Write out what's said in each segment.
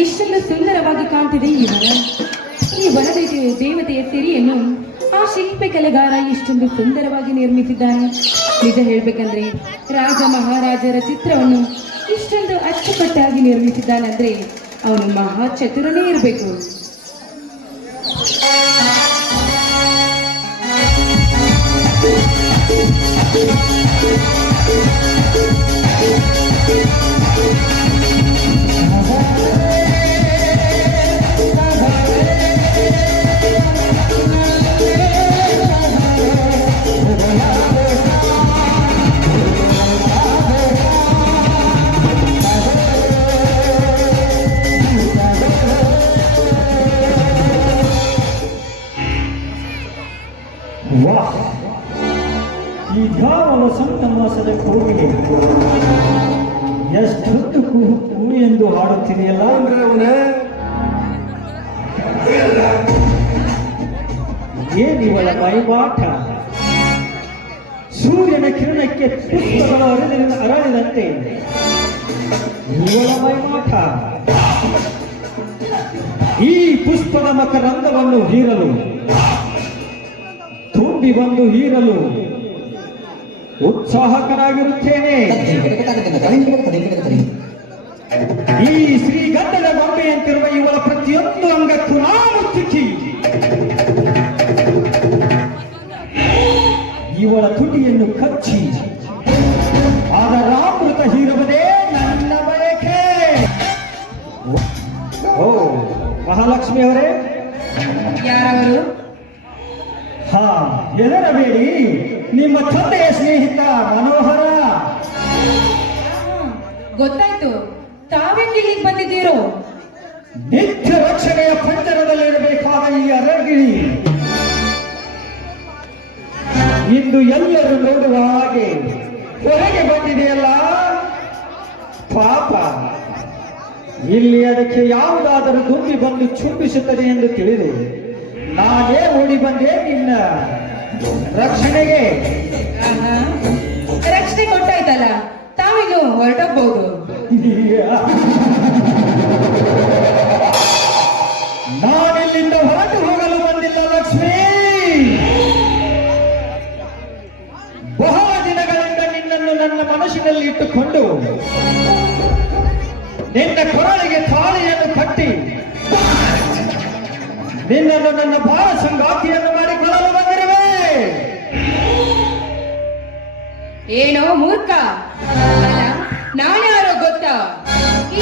ಎಷ್ಟೊಂದು ಸುಂದರವಾಗಿ ಕಾಣ್ತಿದೆ ಈ ವನ. ಈ ವನದ ದೇವತೆಯ ಸಿರಿಯನ್ನು ಆ ಶಿಲ್ಪಿ ಕಲೆಗಾರ ಇಷ್ಟೊಂದು ಸುಂದರವಾಗಿ ನಿರ್ಮಿಸಿದ್ದಾನೆ. ನಿಜ ಹೇಳ್ಬೇಕಂದ್ರೆ ರಾಜ ಮಹಾರಾಜರ ಚಿತ್ರವನ್ನು ಇಷ್ಟೊಂದು ಅಚ್ಚುಕಟ್ಟಾಗಿ ನಿರ್ಮಿಸಿದ್ದಾನಂದ್ರೆ ಅವನು ಮಹಾ ಚತುರನೇ ಇರಬೇಕು. ವಾಹ್, ಈಗಾವಲ ಸಂತ ಮಾಸದ ಕೋಗಿಲೆ ಎಷ್ಟೊಂದು ಕುಹು ಕುಹು ಎಂದು ಹಾಡುತ್ತಿದೆಯಲ್ಲ. ಏನಿವಳ ಮೈಮಾಟ, ಸೂರ್ಯನ ಕಿರಣಕ್ಕೆ ಪುಷ್ಪಗಳು ಅರಳಿದಂತೆ ಇವಳ ಮೈಮಾಟ. ಈ ಪುಷ್ಪದ ಮಕರಂದವನ್ನು ಹೀರಲು ತುಂಬಿ ಬಂದು ಹೀರಲು ಉತ್ಸಾಹಕರಾಗಿರುತ್ತೇನೆ. ಈ ಶ್ರೀಗಂಧದ ಗೊಂಬೆಯಂತಿರುವ ಇವಳ ಪ್ರತಿಯೊಂದು ಅಂಗಕ್ಕೂ ನಾನು ಚುಚ್ಚಿ ಇವಳ ತುಟಿಯನ್ನು ಕಚ್ಚಿ ಅದರ ಅಮೃತ ಹೀರುವುದೇ ನನ್ನ ಬಯಕೆ. ಓ ಮಹಾಲಕ್ಷ್ಮಿ ಅವರೇ, ಯಾರವರು? ಹಾ, ಹೆದರಬೇಡಿ, ನಿಮ್ಮ ತಂದೆಯ ಸ್ನೇಹಿತ ಮನೋಹರ. ಗೊತ್ತಾಯ್ತು. ತಾವೇಕೆ ಇಲ್ಲಿಗೆ ಬಂದಿದ್ದೀರೋ? ನಿತ್ಯ ರಕ್ಷಣೆಯ ಪಂಜರದಲ್ಲಿರಬೇಕಾದ ಈ ಅರಗಿಳಿ ಇಂದು ಎಲ್ಲರೂ ನೋಡುವ ಹಾಗೆ ಹೊರಗೆ ಬಂದಿದೆಯಲ್ಲ. ಪಾಪ, ಇಲ್ಲಿ ಅದಕ್ಕೆ ಯಾವುದಾದರೂ ದುಂಬಿ ಬಂದು ಚುಂಬಿಸುತ್ತದೆ ಎಂದು ತಿಳಿದು ನಾನೇ ಓಡಿ ಬಂದೆ ನಿನ್ನ ರಕ್ಷಣೆಗೆ. ರಕ್ಷಣೆ ಕೊಟ್ಟಾಯ್ತಲ್ಲ, ತಾವಿನ್ನು ಹೊರಟೋಗ್ಬಹುದು. ನಾನಿಲ್ಲಿಂದ ಹೊರಟು ಹೋಗಲು ಬಂದಿಲ್ಲ ಲಕ್ಷ್ಮಿ. ಬಹಳ ದಿನಗಳಿಂದ ನಿನ್ನನ್ನು ನನ್ನ ಮನಸ್ಸಿನಲ್ಲಿ ಇಟ್ಟುಕೊಂಡು ನಿನ್ನ ಕೊರಳಿಗೆ ತಾಳಿಯನ್ನು ಕಟ್ಟಿ ನಿನ್ನನ್ನು ನನ್ನ ಬಾಳ ಸಂಗಾತಿಯನ್ನು ಮಾಡಿಕೊಳ್ಳಲು ಬಂದಿರುವೆ. ಏನೋ ಮೂರ್ಖ, ನಾನ್ಯಾರೋ ಗೊತ್ತಾ?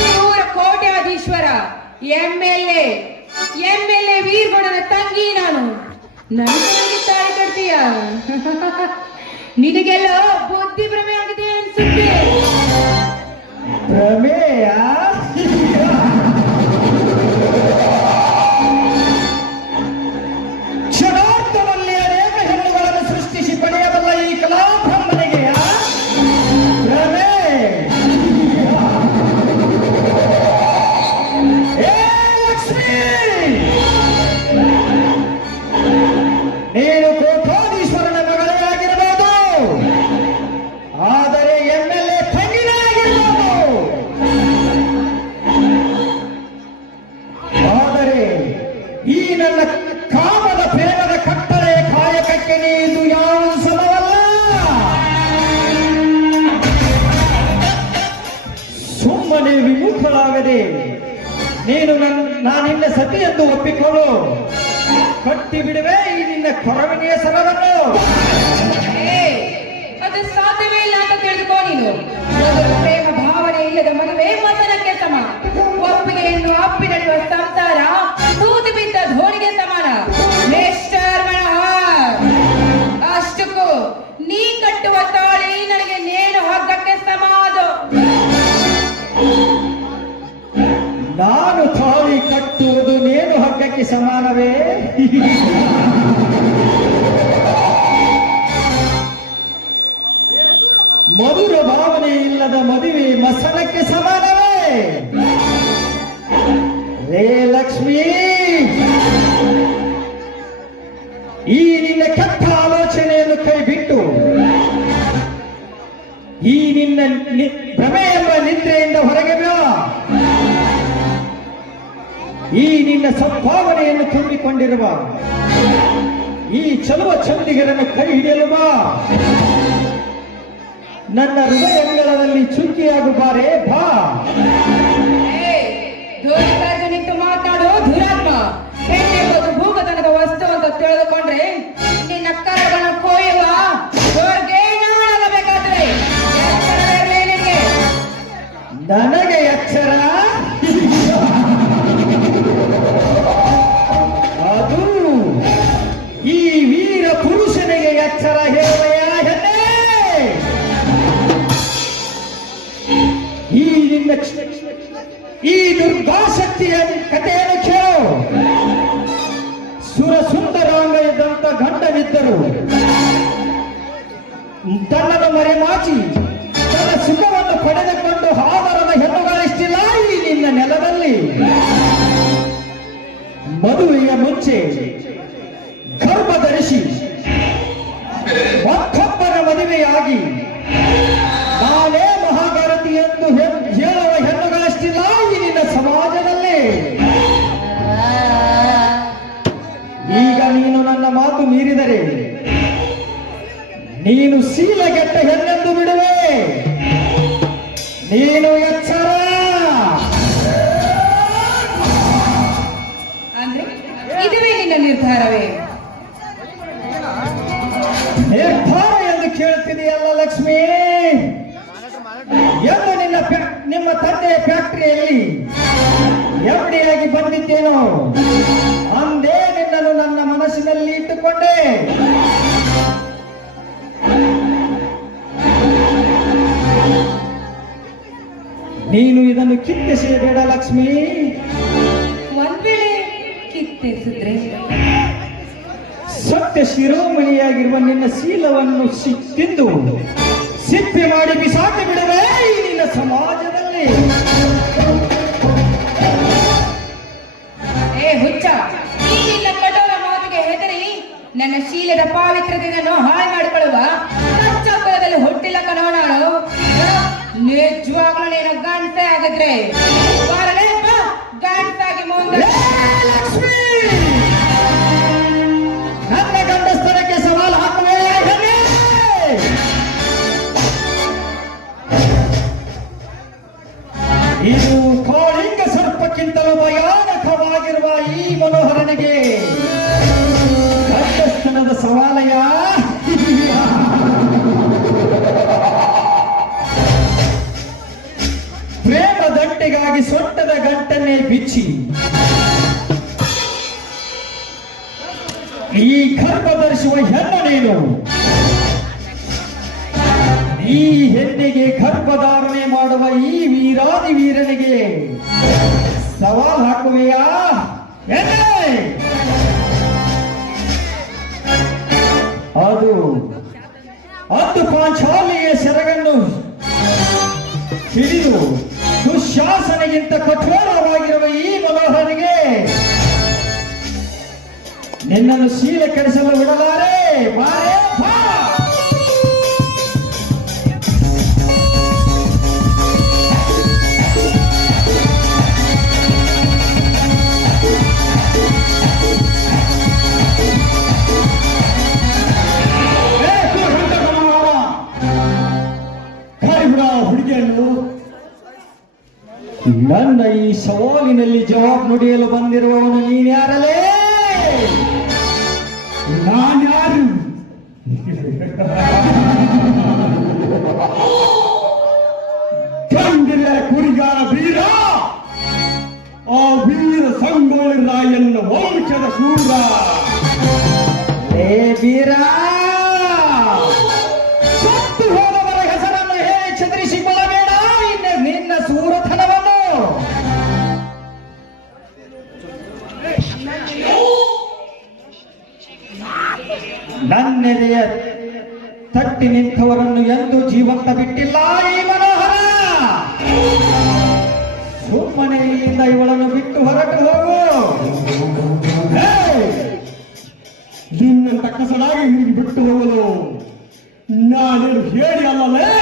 ಈ ಊರ ಕೋಟ್ಯಾಧೀಶ್ವರ ಎಂ.ಎಲ್.ಎ ವೀರ್ಗೌಡನ ತಂಗಿ ನಾನು. ನನಗೆ ತಾಳಿ ಕಟ್ತೀಯ? ನಿನಗೆಲ್ಲ ಬುದ್ಧಿ ಭ್ರಮೆ ಆಗಿದೆ ಅನ್ಸುತ್ತೆ. ಭ್ರಮೆಯ? ಕ್ಷಣಾರ್ಥದಲ್ಲಿ ಅನೇಕ ಹೆಣ್ಣುಗಳನ್ನು ಸೃಷ್ಟಿಸಿ ಪಡೆಯಬಲ್ಲ ಈ ಕಲಾಬ್ರಹ್ಮನಿಗೆ ಭ್ರಮೆ? ಏ ಲಕ್ಷ್ಮಿ, ನೀನು ಕೋಟ್ಯಾಧೀಶ್ವರನ ಮಗಳೇ ಆಗಿರಬಹುದು, ಆದರೆ ಎಂ.ಎಲ್.ಎ ತಂಗಿನೇ ಆಗಿರಬಹುದು. ಆದರೆ ಈ ನನ್ನ ಕಾಮದ ಪ್ರೇಮದ ಕಟ್ಟಳೆ ಕಾಯಕಕ್ಕೆ ನೀನು ಯಾವ ಸಮವಲ್ಲ. ಸುಮ್ಮನೆ ವಿಮುಖರಾಗದೆ ನೀನು ನಾನಿನ್ನ ಸತಿ ಎಂದು ಒಪ್ಪಿಕೊಳ್ಳು. ಕಟ್ಟಿ ಬಿಡುವೆ ಈ ನಿನ್ನ ಕೊರವಿನಿಯ ಸಲವನ್ನು. ಅದು ಸಾಧ್ಯವೇ ಇಲ್ಲ ಅಂತ ತಿಳಿದುಕೋ ನೀನು. ಮೊದಲು ಪ್ರೇಮ ಭಾವನೆ ಇಲ್ಲದ ಮದುವೆ ಮತನಕ್ಕೆ ಸಮ. ಒಪ್ಪಿಗೆಯನ್ನು ಅಪ್ಪಿ ನಡೆಯುವ ಸಂಸಾರ ತೂತು ಬಿದ್ದ ಧೋಣಿಗೆ ಸಮಾನ. ಮಿಸ್ಟರ್ ಮನೋಹರ್, ಅಷ್ಟಕ್ಕೂ ನೀ ಕಟ್ಟುವ ತಾಳಿ ನನಗೆ ನೇಣು ಹಗ್ಗಕ್ಕೆ ಸಮ. ಅದು ನಾನು ತಾಳಿ ಕಟ್ಟುವುದು ನೇಣು ಹಗ್ಗಕ್ಕೆ ಸಮಾನವೇ? ಮಧುರ ಭಾವನೆ ಇಲ್ಲದ ಮದುವೆ ಮಸನಕ್ಕೆ ಸಮಾನವೇ? ರೇ ಲಕ್ಷ್ಮಿ, ಈ ನಿನ್ನ ಕೆಟ್ಟ ಆಲೋಚನೆಯನ್ನು ಕೈ ಬಿಟ್ಟು ಈ ನಿನ್ನ ಭ್ರಮೆ ಎಂಬ ನಿದ್ರೆಯಿಂದ ಹೊರಗೆ ಬಾ. ಈ ನಿನ್ನ ಸದ್ಭಾವನೆಯನ್ನು ತುಂಬಿಕೊಂಡಿರುವ ಈ ಚಲುವ ಚಂದಿಗರನ್ನು ಕೈ ಹಿಡಿಯಲು ಬಾ. ನನ್ನ ಹೃದಯಂಗಳದಲ್ಲಿ ಚುಕ್ಕಿಯಾಗುಬಾರೆ ಬಾ. ದೂರ ನಿಂತು ಮಾತನಾಡು ದುರಾತ್ಮ. ಹೆಣ್ಣೆಂಬುದು ಭೂಗತನದ ವಸ್ತು ಅಂತ ತಿಳಿದುಕೊಂಡ್ರೆ ನಿನ್ನ ಕರಗಳನ್ನು ಕೊಯ್ಯುವ ದೊರ್ಗೆ ನಾಳಾಗಬೇಕಾದ್ರೆ ನನಗೆ ಎಚ್ಚರ. ಅದು ಈ ವೀರ ಪುರುಷನಿಗೆ ಎಚ್ಚರ ಹೇಳುವೆಯ ಹೆಣ್ಣೆ. ಈ ನಿನ್ನ ಈ ದುರ್ಗಾಶಕ್ತಿಯ ಕಥೆಯನ್ನು ಕೇಳು. ಸುರ ಸುಂದರಾಂಗ ಇದ್ದಂತ ಗಂಡನಿದ್ದರು ತನ್ನನ್ನು ಮರೆಮಾಚಿ ತನ್ನ ಸುಖವನ್ನು ಪಡೆದುಕೊಂಡು ಆದರದ ಹೆಣ್ಣುಗಳಿಷ್ಟಿಲ್ಲ ಈ ನಿನ್ನ ನೆಲದಲ್ಲಿ. ಮದುವೆಯ ಮುಂಚೆ ಗರ್ಭ ಧರಿಸಿ ಮತ್ತೊಬ್ಬರ ಮದುವೆಯಾಗಿ ನಾನೇ ಮಹಾಭಾರತಿ ಎಂದು ಹೇಳುವ ಹೆಣ್ಣುಗಳಷ್ಟಿಲ್ಲ ಈ ನಿನ್ನ ಸಮಾಜದಲ್ಲಿ. ಈಗ ನೀನು ನನ್ನ ಮಾತು ಮೀರಿದರೆ ನೀನು ಶೀಲಗೆಟ್ಟ ಹೆಣ್ಣೆಂದು ಬಿಡುವೆ. ನೀನು ಎಚ್ಚರ. ಅಂದ್ರೆ ಇದುವೇ ನಿನ್ನ ನಿರ್ಧಾರವೇ? ನಿರ್ಧಾರ ಎಂದು ಕೇಳ್ತಿದೆಯಲ್ಲ ಲಕ್ಷ್ಮಿ. ಎಂದು ನಿಮ್ಮ ತಂದೆಯ ಫ್ಯಾಕ್ಟರಿಯಲ್ಲಿ ಎಫ್ಡಿಯಾಗಿ ಬಂದಿದ್ದೇನೋ ಅಂದೇ ನಿನ್ನನ್ನು ನನ್ನ ಮನಸ್ಸಿನಲ್ಲಿ ಇಟ್ಟುಕೊಂಡೆ. ನೀನು ಇದನ್ನು ಕಿತ್ತೆಸೆಯಬೇಡ ಲಕ್ಷ್ಮಿ. ಒಂದ್ ವೇಳೆ ಕಿತ್ತೆಸಿದ್ರೆ ಸತ್ಯ ಶಿರೋಮಣಿಯಾಗಿರುವ ನಿನ್ನ ಶೀಲವನ್ನು ತಿಂದು ಸಿಪ್ಪೆ ಮಾಡಿ ಬಿಸಾಕಿ ಬಿಡುವೆ ಈ ನಿನ್ನ ಸಮಾಜದಲ್ಲಿ. ಹುಚ್ಚ, ಈ ನಿನ್ನ ಕಠೋರ ಮಾತಿಗೆ ಹೆದರಿ ನನ್ನ ಶೀಲದ ಪಾವಿತ್ರತೆಯನ್ನು ಹಾಳು ಮಾಡಿಕೊಳ್ಳುವ ಕಚ್ಚಪುರದಲ್ಲಿ ಹುಟ್ಟಿಲ್ಲ ಕಣೋ ನಾನು. ನಿಜವಾಗ್ಲೂ ನೀನು ಗಂಟೆ ಆಗಿದ್ರೆ ಗಂಟಾಗಿ ಮುಂದೆ. ನನ್ನ ಗಂಡಸ್ತನಕ್ಕೆ ಸವಾಲು ಹಾಕುವೆ. ಇದು ಕಾಳಿಂಗ ಸರ್ಪಕ್ಕಿಂತಲೂ ಭಯಾನಕವಾಗಿರುವ ಈ ಮನೋಹರನಿಗೆ ಗಂಡಸ್ತನದ ಸವಾಲಯ. ಪ್ರೇಮ ದಂಟೆಗಾಗಿ ಸೊಂಟದ ಗಂಟನ್ನೇ ಬಿಚ್ಚಿ ಈ ಗರ್ಭ ಧರಿಸುವ ಹೆಣ್ಣು ನೀನು. ಈ ಹೆಣ್ಣಿಗೆ ಗರ್ಭಧಾರಣೆ ಮಾಡುವ ಈ ವೀರಾದಿ ವೀರನಿಗೆ ಸವಾಲ್ ಹಾಕುವೆಯಾ? ಅದು ಪಾಂಚಾಲಿಯ ಸೆರಗನ್ನು ಹಿಡಿದು ದುಶ್ಯಾಸನೆಗಿಂತ ಕಠೋರವಾಗಿರುವ ಈ ಮನೋಹರನಿಗೆ ನಿನ್ನನ್ನು ಶೀಲ ಕೆಡಿಸಲು ಬಿಡಲಾರೆ. ಬಾರೆ ಬಾ. ಹುಡುಗಿಯನ್ನು ನನ್ನ ಈ ಸವಾಲಿನಲ್ಲಿ ಜವಾಬ್ ನುಡಿಯಲು ಬಂದಿರುವವನು ನೀನ್ಯಾರಲೇ? ನಾನ್ಯಾರು? ಕಂಡಿರ ಕುರಿಗಾರ ವೀರ, ಆ ವೀರ ಸಂಗೊಳ್ಳಿ ರಾಯಣ್ಣ ವಂಶದ ಶೂರ. ಏ ವೀರ, ಸತ್ತು ಹೋದವರ ಹೆಸರನ್ನು ಹೇಳಿ ಚದರಿಸಿಕೊಳ್ಳಬೇಡ ನಿನ್ನ ಸೂರತನವನ್ನು. ನನ್ನೆದೆಯ ತಟ್ಟಿ ನಿಂತವರನ್ನು ಎಂದು ಜೀವಂತ ಬಿಟ್ಟಿಲ್ಲ ಈ ಮನೋಹರ. ಸುಮ್ಮನೆ ಇಲ್ಲಿಂದ ಇವಳನ್ನು ಬಿಟ್ಟು ಹೊರಟು ಹೋಗು. ನಿನ್ನಂತ ಕಸಡಾಗಿ ನಿನಗೆ ಬಿಟ್ಟು ಹೋಗಲು ನಾನೇನು ಹೇಳಿ ಅಲ್ಲಲೇ.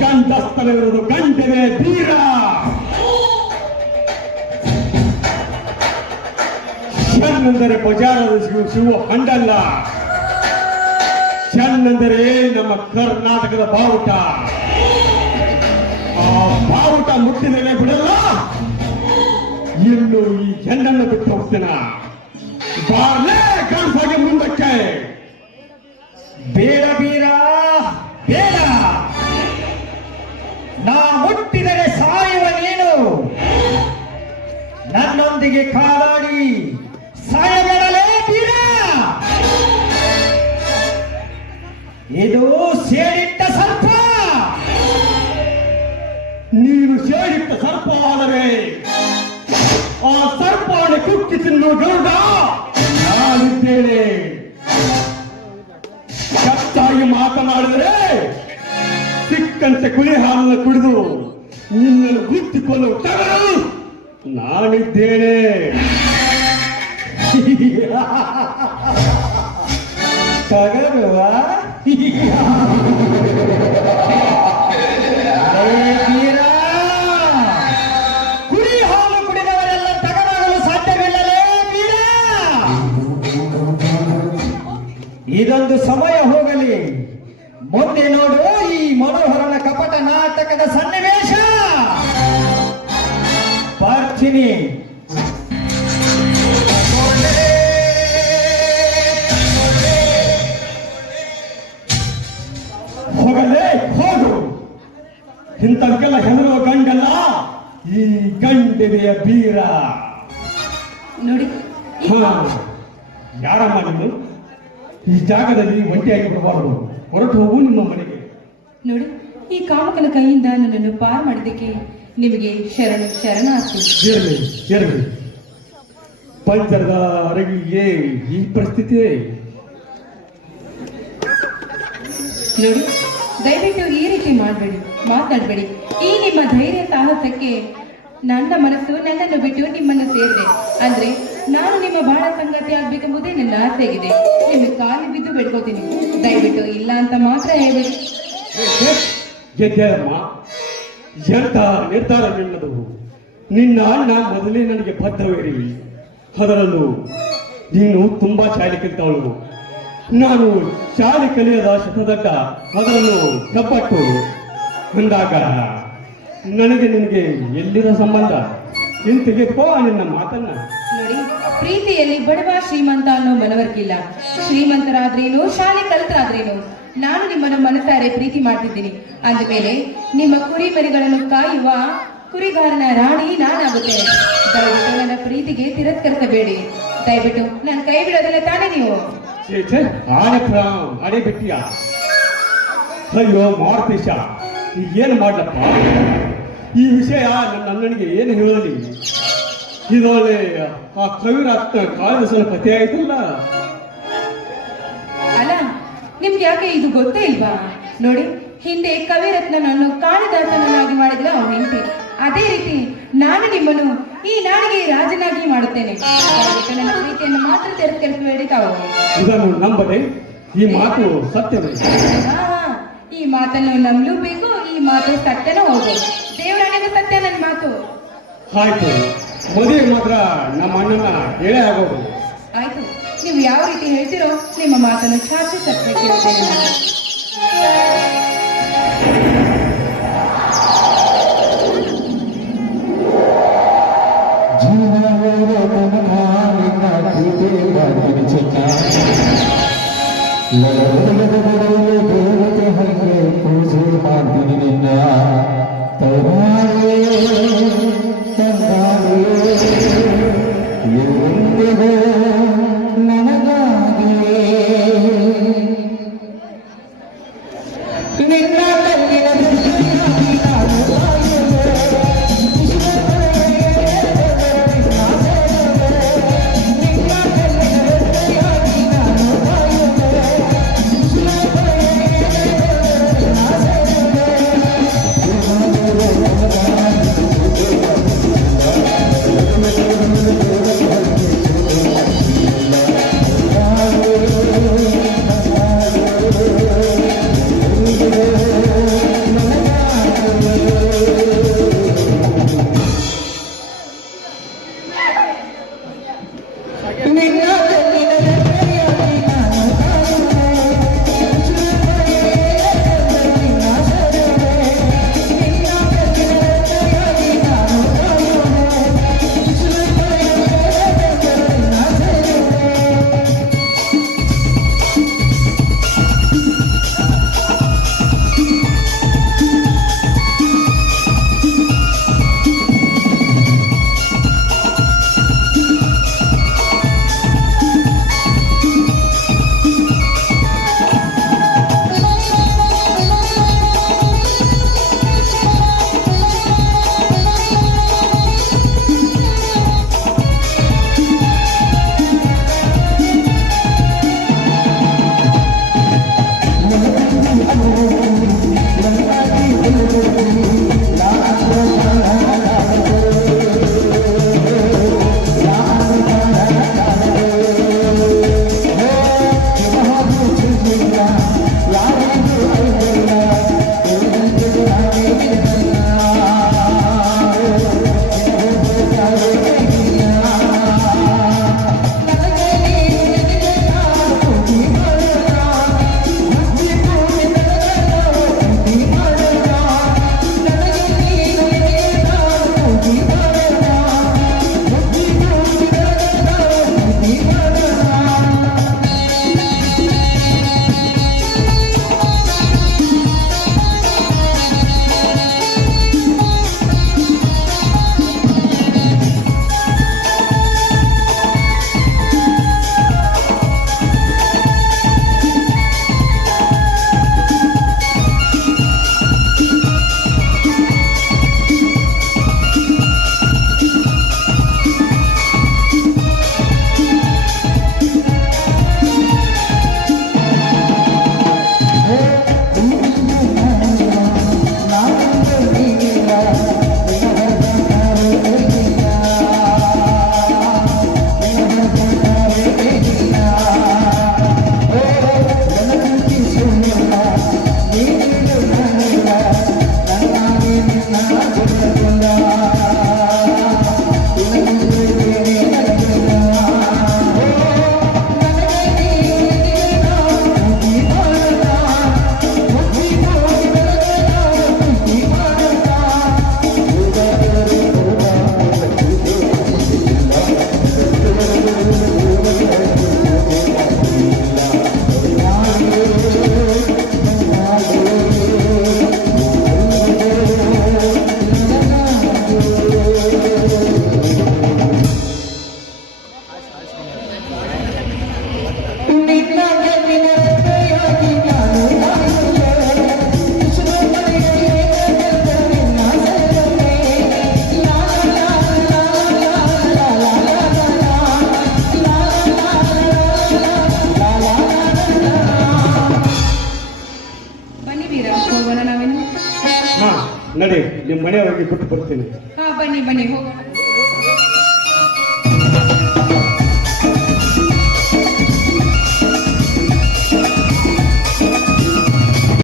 ಗಂಡಸ್ತವಿರುವುದು ಗಂಡವೇ ಬೀರ. ಚೆನ್ನೆಂದರೆ ಬಜಾರದ ಸಿಗುವ ಹಂಡಲ್ಲ, ಚೆನ್ನೆಂದರೆ ನಮ್ಮ ಕರ್ನಾಟಕದ ಬಾವುಟ. ಆ ಬಾವುಟ ಮುಟ್ಟಿದರೆ ಬಿಡಲ್ಲ, ಇನ್ನು ಈ ಹೆಣ್ಣನ್ನು ಬಿಟ್ಟು ಹೋಗ್ತೀನ. ಬಾರ್ಲೇ ಕಾಣಿಸಾಗಿ ಮುಂದಕ್ಕೆ. ಬೇಡ ಬೀರ, ಬೇಡ. ನಾ ಮುಟ್ಟಿದರೆ ಸಾಯುವ ನೀನು. ನನ್ನೊಂದಿಗೆ ಕಾಲಾಡಿ ಸಾಯಬೇಡಲೇ ಬೀರ. ಇದು ಸೇಡಿಟ್ಟ ಸರ್ಪ. ನೀನು ಸೇರಿಟ್ಟ ಸರ್ಪ ಆದರೆ ಆ ಸರ್ಪವನ್ನು ಕುಕ್ಕಿ ತಿನ್ನು ಗರುಡ ನಾನಿದ್ದೇನೆ. ಕಚ್ಚಾಗಿ ಮಾತನಾಡಿದರೆ ಸಿಕ್ಕಂತೆ ಕುಳಿ ಹಾಲನ್ನು ಕುಡಿದು ನಿನ್ನನ್ನು ಗುತ್ತಿಕೊಳ್ಳಲು ತಗಲು ನಾನಿದ್ದೇನೆ. ತಗರುವ ಬೀರ, ಕುಡಿ ಹಾಲು ಕುಡಿದವರೆಲ್ಲ ತಗರಾಗಲು ಸಾಧ್ಯವಿಲ್ಲಲೇ ಬೀರ. ಇದೊಂದು ಸಮಯ ಹೋಗಲಿ, ಮುಂದೆ ನೋಡು ಈ ಮನೋಹರನ ಕಪಟ ನಾಟಕದ ಸನ್ನಿವೇಶ. ಬರ್ತೀನಿ. ಹೋಗಲೇ ಹೋಗು. ಇಂಥವಕ್ಕೆಲ್ಲ ಹೆದರುವ ಗಂಡಲ್ಲ ಈ ಗಂಡಿದೆಯ ಬೀರ. ನೋಡಿ ಹಾ, ಯಾರಮ್ಮ ನೀನು? ಈ ಜಾಗದಲ್ಲಿ ಒಂಟಿಯಾಗಿ ಬರಬಾರದು. ಹೊರಟು ಹೋಗು ನಿಮ್ಮ ಮನೆಗೆ. ನೋಡಿ, ಈ ಕಾಮಕನ ಕೈಯಿಂದ ನನ್ನನ್ನು ಪಾರು ಮಾಡಿದ್ದಕ್ಕೆ ನಿಮಗೆ ಶರಣಾರ್ಥಿ. ಇರಲಿ ಇರಲಿ. ಪಂಚರದ ಅರಗಿಗೆ ಈ ಪರಿಸ್ಥಿತಿ. ನೋಡಿ, ದಯವಿಟ್ಟು ಈ ರೀತಿ ಮಾತನಾಡಬೇಡಿ. ಈ ನಿಮ್ಮ ಧೈರ್ಯ ಸಾಹಸಕ್ಕೆ ನನ್ನ ಮನಸ್ಸು ನನ್ನನ್ನು ಬಿಟ್ಟು ನಿಮ್ಮನ್ನು ಸೇರಿದೆ. ಅಂದ್ರೆ ನಾನು ನಿಮ್ಮ ಬಾಳ ಸಂಗತಿ ಆಗ್ಬೇಕೆಂಬುದೇ ನನ್ನ ಆಸೆಯಾಗಿದೆ. ನಿಮ್ಮ ಕಾಲು ಬಿದ್ದು ಬೇಡ್ಕೋತೀನಿ, ದಯವಿಟ್ಟು ಇಲ್ಲ ಅಂತ ಮಾತ್ರ ಹೇಳಿ. ಗೆದ್ದೆಯಮ್ಮ, ಎಂತ ನಿರ್ಧಾರ ನಿನ್ನದು. ನಿನ್ನ ಅಣ್ಣ ಮೊದಲೇ ನನಗೆ ಬದ್ಧವೇರಿವಿ. ಅದರಲ್ಲೂ ನೀನು ತುಂಬಾ ಶಾಲೆ ಕಲಿತವಳು. ನಾನು ಶಾಲೆ ಕಲಿಯದ ಶತದಡ್ಡ, ಅದರನ್ನು ಕಪ್ಪಟ್ಟು ಅಂದಾಗ ನನಗೆ ನಿನಗೆ ಎಲ್ಲಿರೋ ಸಂಬಂಧ? ಇನ್ ತೆಗೆದುಕೋ ನಿನ್ನ ಮಾತನ್ನ. ನೋಡಿ, ಪ್ರೀತಿಯಲ್ಲಿ ಬಡವ ಶ್ರೀಮಂತ ಅನ್ನೋ ಮನವರ್ಕಿಲ್ಲ. ಶ್ರೀಮಂತರಾದ್ರೇನು, ಶಾಲೆ ಕಲಿತರಾದ್ರೇನು, ನಾನು ನಿಮ್ಮನ್ನು ಮನಸಾರೆ ಪ್ರೀತಿ ಮಾಡ್ತಿದ್ದೀನಿ. ಅಂದಮೇಲೆ ನಿಮ್ಮ ಕುರಿ ಮರಿಗಳನ್ನು ಕಾಯುವ ಕುರಿಗಾರನ ರಾಣಿ ನಾನಾಗುತ್ತೇನೆ. ದಯವಿಟ್ಟು ನನ್ನ ಪ್ರೀತಿಗೆ ತಿರಸ್ಕರಿಸಬೇಡಿ. ದಯವಿಟ್ಟು ನನ್ನ ಕೈ ಬಿಡೋದಿಲ್ಲ ತಾನೇ ನೀವು? ಆಣೆ ಬಿಟ್ಟಿಯ? ಅಯ್ಯೋ ಮಾರುತೇಶ, ಏನು ಮಾಡ್ಲಪ್ಪ? ಈ ವಿಷಯ ನನ್ನ ಅಣ್ಣನಿಗೆ ಏನು ಹೇಳಲಿ? ಇದೊಳ್ಳೆ ಆ ಕವಿರಾತ್ನ ಕಾಳಿದಾಸನ ಕಥೆ ಆಯ್ತಲ್ಲ. ಅಲ್ಲ, ನಿಮ್ಗೆ ಯಾಕೆ ಇದು ಗೊತ್ತೇ ಇಲ್ವಾ? ನೋಡಿ, ಹಿಂದೆ ಕವಿರತ್ನನನ್ನು ಕಾಳಿದಾಸನನ್ನಾಗಿ ಮಾಡಿದ್ರೆ ಅವನ ಹೆಂಡತಿ. ಅದೇ ರೀತಿ ನಾನು ನಿಮ್ಮನ್ನು ಈ ನಾಡಿಗೆ ರಾಜನಾಗಿ ಮಾಡುತ್ತೇನೆ. ದಯವಿಟ್ಟು ನನ್ನ ಪ್ರೀತಿಯನ್ನು ಮಾತ್ರ ತಿರಸ್ಕರಿಸಬೇಡಿ ತಾವು. ಇದನ್ನು ನಂಬದೆ ಈ ಮಾತು ಸತ್ಯವೇ? ಹಾ, ಈ ಮಾತನ್ನು ನಂಬಲೂಬೇಕು. ಈ ಮಾತು ಸತ್ಯನೂ ಹೌದು. ದೇವರಾಣಿಗೂ ಸತ್ಯ ನನ್ನ ಮಾತು. ಆಯ್ತು, ಮದುವೆ ಮಾತ್ರ ನಮ್ಮ ಅಣ್ಣನ ಎಳೆ ಆಗೋದು. ಆಯ್ತು, ನೀವು ಯಾವ ರೀತಿ ಹೇಳ್ತೀರೋ ನಿಮ್ಮ ಮಾತನ್ನು ಚಾಚು ಸತ್ಯ ಕೇಳ್ತೇನೆ ನಾನು. ಪೂಜೆ ಮಾಡ್ತೀನಿ ನಿನ್ನ ನನಗಾಗಿಯೇ ನಿನ್ನ Thank you. ನಡಿ ನಿಮ್ಮ ಮನೆಯವರಿಗೆ ಬಿಟ್ಟು ಬರ್ತೀನಿ. ಹಾ ಬನ್ನಿ ಬನ್ನಿ ಹೋಗೋಣ.